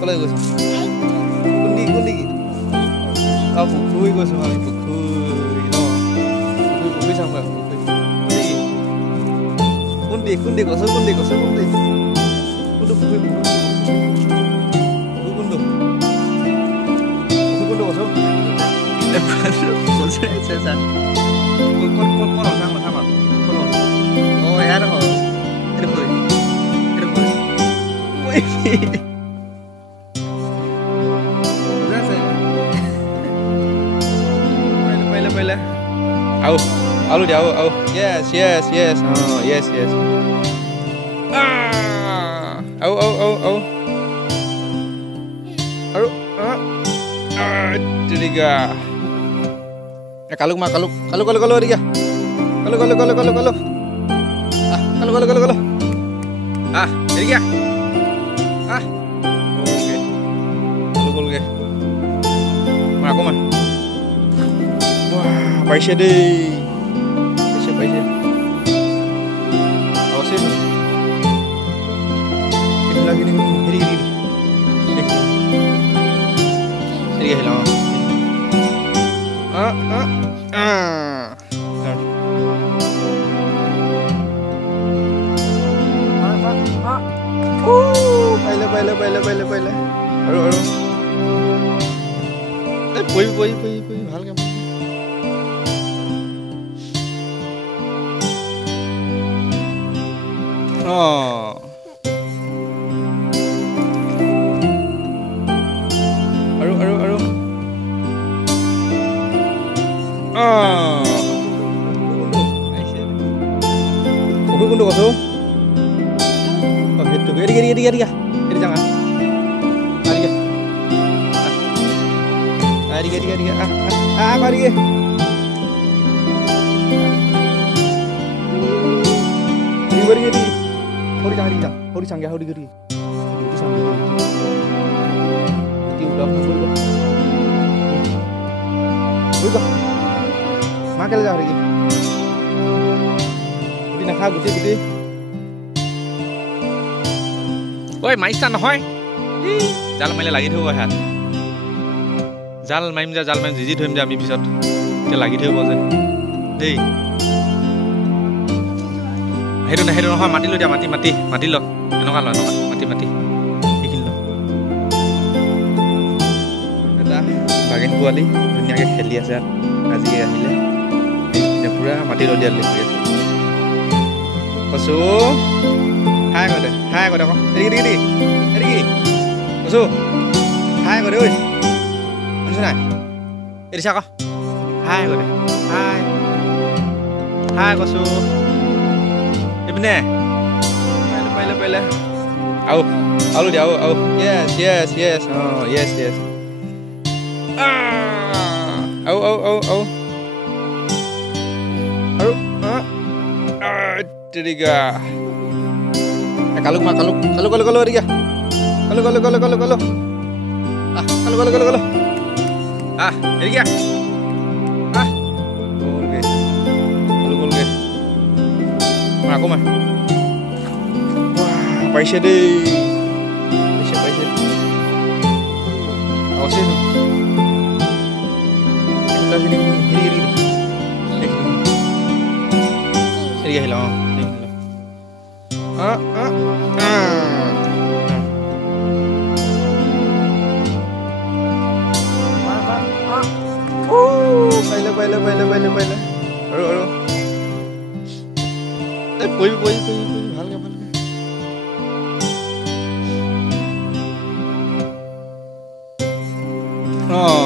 কলৈ গৈছ কুন্দি কুন্দি কি পুখুৰী গৈছো আমি পুখুৰী ন পুখুৰী চাম পুখুৰী কুন্দি কুন্দি কৈছ কুন্দি কৈছ কুন্দি কোনটো পুখুৰী কোনটো Alu dia, au. Yes. Oh, yes. Au. Aru. Tiga. Kaluk tiga. Kaluk. Kaluk. Tiga. Oke. Kaluk. Aku mah. Wah, paisya deh. Paisya. Awasin. Ini lagi nih. Ini hilang. Baila. Aru. Poi. Halka. Oh. Aru. Kundo koso. Oh, itu. Eri jangan. Ari. Geri. Hori sanggah. Itu udah Buka. Makel jah hari ini. Guti nakha guti. Oi, maisa নহয়. জাল মাইলে লাগি থব হাত জাল mime জিজি থৈম যে আমি পিছত তে লাগি থব যে দেই হেতু নহয় মাটি ল দিয়া মাটি ল এনেকা ল মাটি এইখিনি ল এটা বাগিন পোৱালি ধুনীয়াকে খেলি আছে আজি আহিলে এতিয়া পুৰা মাটি ল দিয়া লাগি আছে কচু হাই গদে আকৌ এৰি কচু হাই গদে ঐ শুনিছ নাই এৰিছা আকৌ হাই গদে হাই কচু এইপিনে পাৰিলে আলু দিয়া আউ yes oh yes আউ আৰু তিৰিগা kaluk tiga kaluk ini dia kaluk aku mah wah paisya deh paisya awasin lagi nih ini hilang baila aru poi ভালকে oh